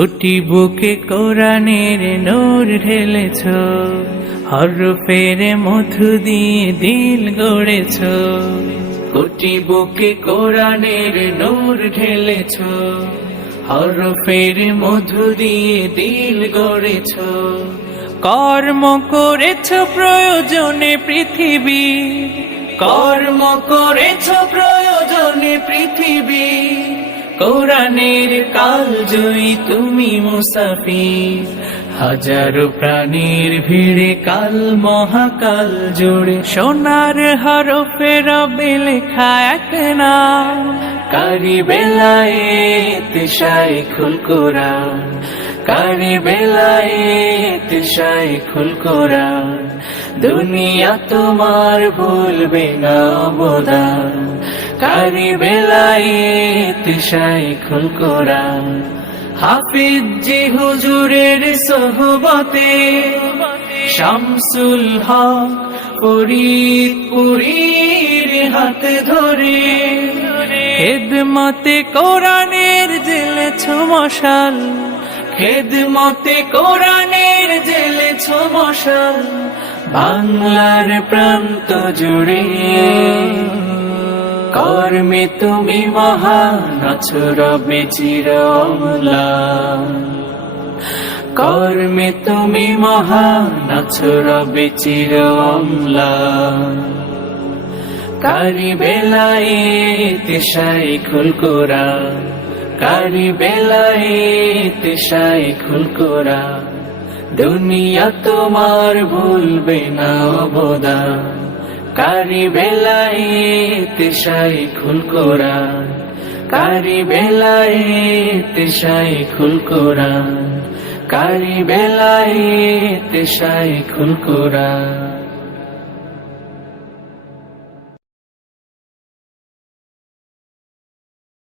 দুটি বুকে কোরআনের নূর ঢেলেছ, হরফের মধু দিয়ে দিল গড়েছ। কোটি বুকে কোরআনের নূর ঢেলেছ, হরফের মধু দিয়ে দিল গড়েছ। কর্ম করেছ প্রয়োজনে পৃথিবী, কর্ম করেছ প্রয়োজনে পৃথিবী। কোরআনের কাল জয়ী তুমি মুসাফির। হাজারো প্রাণীর ভিড়ে কাল, মহাকাল জুড়ে সোনার হরফে লেখা এক নাম। কারি বেলায় তিশাই খুল কোরআন, কারি বেলায় তিশাই খুল কোরআন। দুনিয়া তোমার ভুলবে না অবদান কারি বেলায় তিশাই খুল কোরআন। হাফিজ জি হুজুরের সোহবতে শামসুল হক ফরিদ পুরীর হাত ধরে। খেদমতে কোরআনের জেলেছ মশাল। খেদমতে কোরআনের জেলেছ মশাল। বাংলার প্রান্ত জুড়ে। কর্মে তুমি মহান, আছো রবে চির। কর্মে তুমি মহান, আছো রবে চির। কারি বেলায় তিশাই খুল কোরআন কারি বেলায় তিশাই খুল কোরআন দুনিয়া তোমার ভুলবে না অবদান কারি বেলাই তেশাই খুল কোরআন, কারি বেলাই তেশাই খুল কোরআন, কারি বেলাই তেশাই খুল কোরআন।